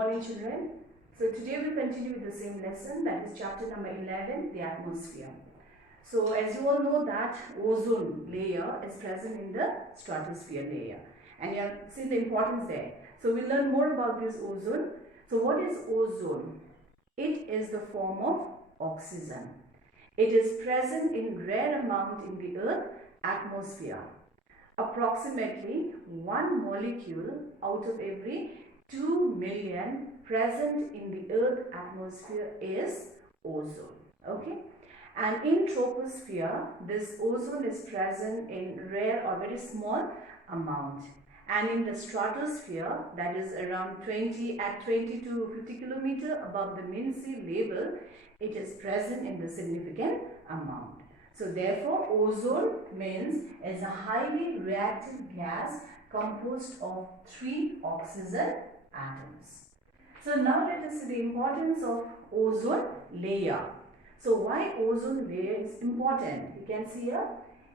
morning, children. So today we continue with the same lesson, that is chapter number 11, the atmosphere. So as you all know that ozone layer is present in the stratosphere layer, and you have seen the importance there. So we'll learn more about this ozone. So what is ozone? It is the form of oxygen. It is present in rare amount in the Earth atmosphere. Approximately 1 molecule out of every 2 million present in the Earth atmosphere is ozone. Okay, and in troposphere this ozone is present in rare or very small amount, and in the stratosphere, that is around 20 to 50 kilometer above the mean sea level, it is present in the significant amount. So therefore ozone means is a highly reactive gas composed of 3 oxygen atoms. So now let us see the importance of ozone layer. So why ozone layer is important? You can see here,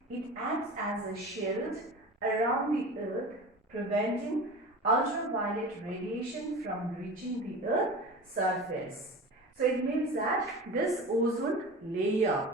it acts as a shield around the Earth, preventing ultraviolet radiation from reaching the Earth's surface. So it means that this ozone layer,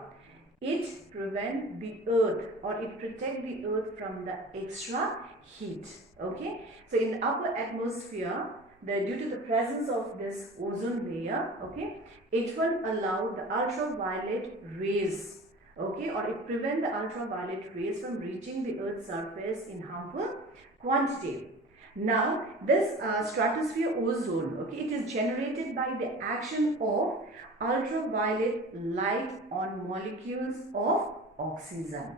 it prevents the Earth, or it protects the Earth from the extra heat. Okay, so in the upper atmosphere, due to the presence of this ozone layer, okay, it will allow the ultraviolet rays, okay, or it prevents the ultraviolet rays from reaching the Earth's surface in harmful quantity. Now this stratosphere ozone, okay, it is generated by the action of ultraviolet light on molecules of oxygen.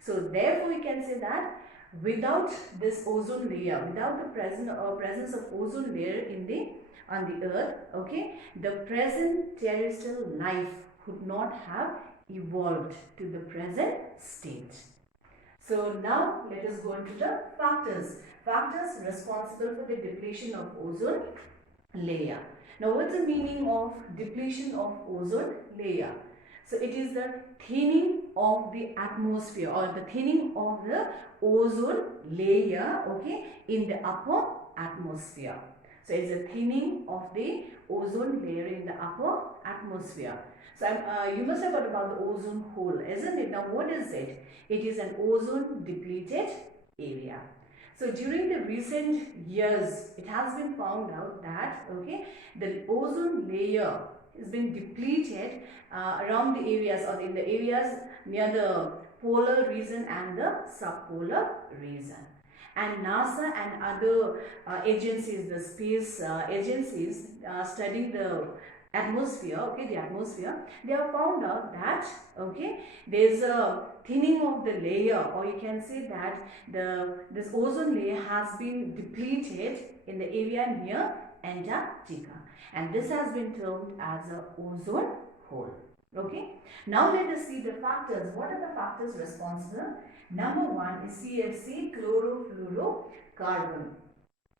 So therefore we can say that without this ozone layer, without the presence of ozone layer on the Earth, okay, the present terrestrial life could not have evolved to the present state. So now let us go into the factors responsible for the depletion of ozone layer. Now what's the meaning of depletion of ozone layer? So it is the thinning of the atmosphere, or the thinning of the ozone layer, okay, in the upper atmosphere. So it's a thinning of the ozone layer in the upper atmosphere. So you must have heard about the ozone hole, isn't it? Now what is it? It is an ozone depleted area. So during the recent years, it has been found out that, okay, the ozone layer has been depleted around the areas, or in the areas near the polar region and the subpolar region. And NASA and other agencies, the space agencies studying the atmosphere, okay, the atmosphere, they have found out that, okay, there is a thinning of the layer, or you can say that this ozone layer has been depleted in the area near Antarctica, and this has been termed as a ozone hole. Okay, now let us see the factors. What are the factors responsible? Number 1 is CFC, chlorofluorocarbon.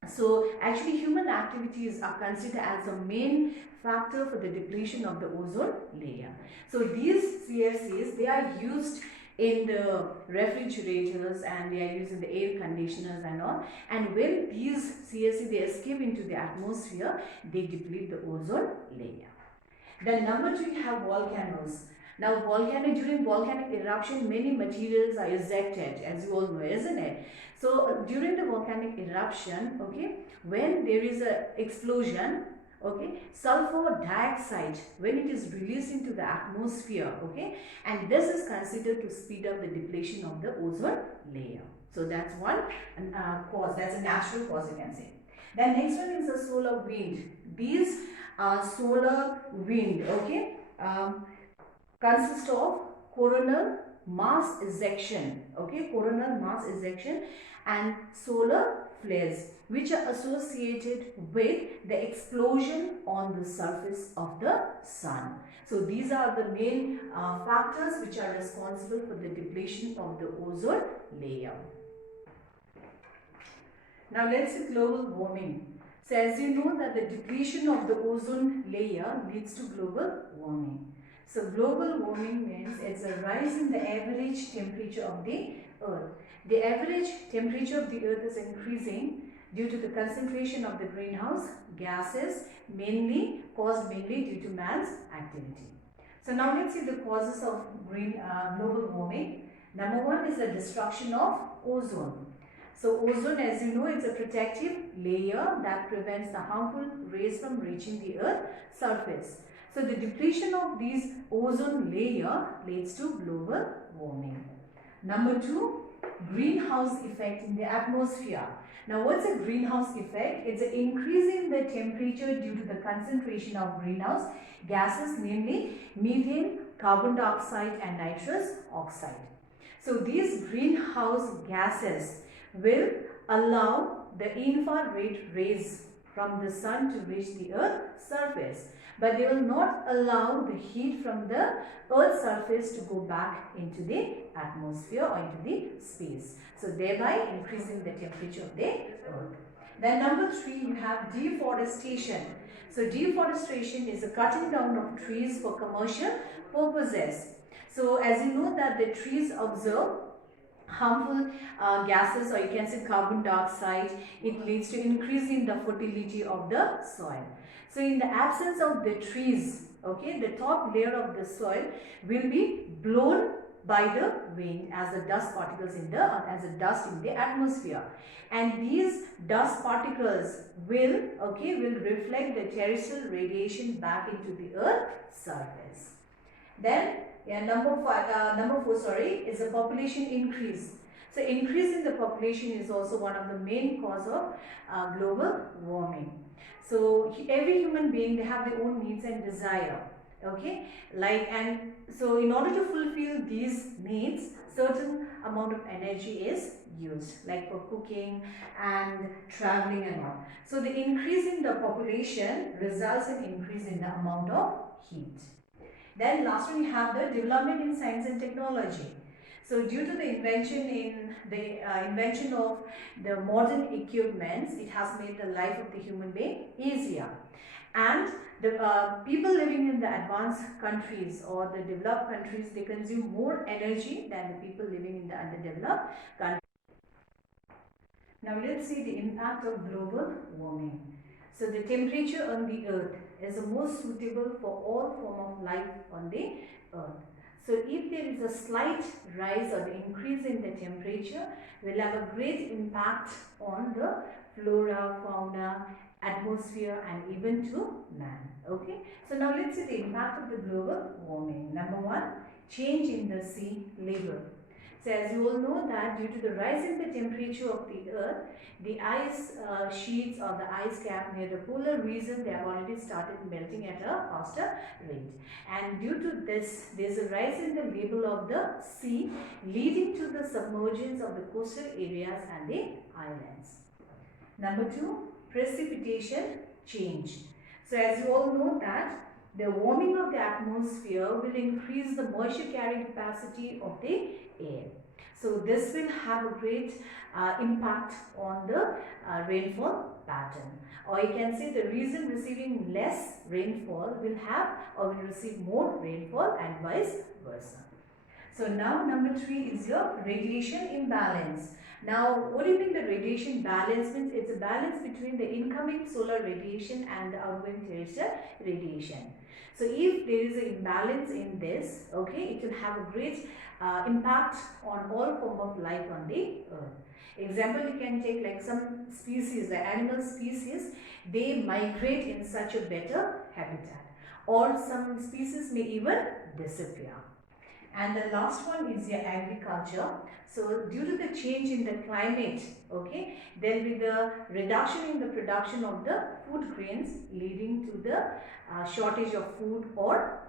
So actually human activities are considered as a main factor for the depletion of the ozone layer. So these CFCs, they are used in the refrigerators, and they are used in the air conditioners and all. And when these CFCs, they escape into the atmosphere, they deplete the ozone layer. Then number 2, you have volcanoes. Now during volcanic eruption, many materials are ejected, as you all know, isn't it? So during the volcanic eruption, okay, when there is a explosion, okay, sulfur dioxide, when it is released into the atmosphere, okay, and this is considered to speed up the depletion of the ozone layer. So that's one cause, that's a natural cause, you can say. Then next one is the solar wind. These solar wind, okay, consist of coronal mass ejection, okay, coronal mass ejection and solar flares, which are associated with the explosion on the surface of the sun. So these are the main factors which are responsible for the depletion of the ozone layer. Now let's see global warming. So as you know that the depletion of the ozone layer leads to global warming. So global warming means it's a rise in the average temperature of the Earth. The average temperature of the Earth is increasing due to the concentration of the greenhouse gases caused mainly due to man's activity. So now let's see the causes of global warming. Number one is the destruction of ozone. So ozone, as you know, it's a protective layer that prevents the harmful rays from reaching the Earth's surface. So the depletion of these ozone layer leads to global warming. Number two, greenhouse effect in the atmosphere. Now what's a greenhouse effect? It's an increase in the temperature due to the concentration of greenhouse gases, namely methane, carbon dioxide and nitrous oxide. So these greenhouse gases will allow the infrared rays from the sun to reach the Earth's surface, but they will not allow the heat from the Earth's surface to go back into the atmosphere or into the space. So thereby increasing the temperature of the Earth. Then number three, you have deforestation. So deforestation is the cutting down of trees for commercial purposes. So as you know that the trees absorb harmful gases, or you can say carbon dioxide. It leads to increasing the fertility of the soil. So in the absence of the trees, okay, the top layer of the soil will be blown by the wind as the dust particles in the atmosphere, and these dust particles will reflect the terrestrial radiation back into the Earth's surface. Then number four is the population increase. So increase in the population is also one of the main cause of global warming. So every human being, they have their own needs and desire. Okay, and so in order to fulfill these needs, certain amount of energy is used, like for cooking and traveling and all. So the increase in the population results in increase in the amount of heat. Then last one, you have the development in science and technology. So due to the invention of the modern equipments, it has made the life of the human being easier. And the people living in the advanced countries or the developed countries, they consume more energy than the people living in the underdeveloped countries. Now let's see the impact of global warming. So the temperature on the Earth is the most suitable for all form of life on the Earth. So if there is a slight rise or the increase in the temperature, will have a great impact on the flora, fauna, atmosphere and even to man. Okay. So now let's see the impact of the global warming. Number one, change in the sea level. So as you all know that due to the rise in the temperature of the Earth, the ice sheets or the ice cap near the polar region, they have already started melting at a faster rate. And due to this, there is a rise in the level of the sea, leading to the submergence of the coastal areas and the islands. Number two, precipitation change. So as you all know that the warming of the atmosphere will increase the moisture carrying capacity of the air. So this will have a great impact on the rainfall pattern. Or you can say the region receiving less rainfall will have or will receive more rainfall and vice versa. So now number three is your radiation imbalance. Now, what do you mean by radiation balance? Means it's a balance between the incoming solar radiation and the outgoing terrestrial radiation. So if there is an imbalance in this, okay, it will have a great impact on all form of life on the Earth. Example, you can take like some species, the animal species, they migrate in such a better habitat, or some species may even disappear. And the last one is your agriculture. So due to the change in the climate, okay, there will be the reduction in the production of the food grains, leading to the shortage of food or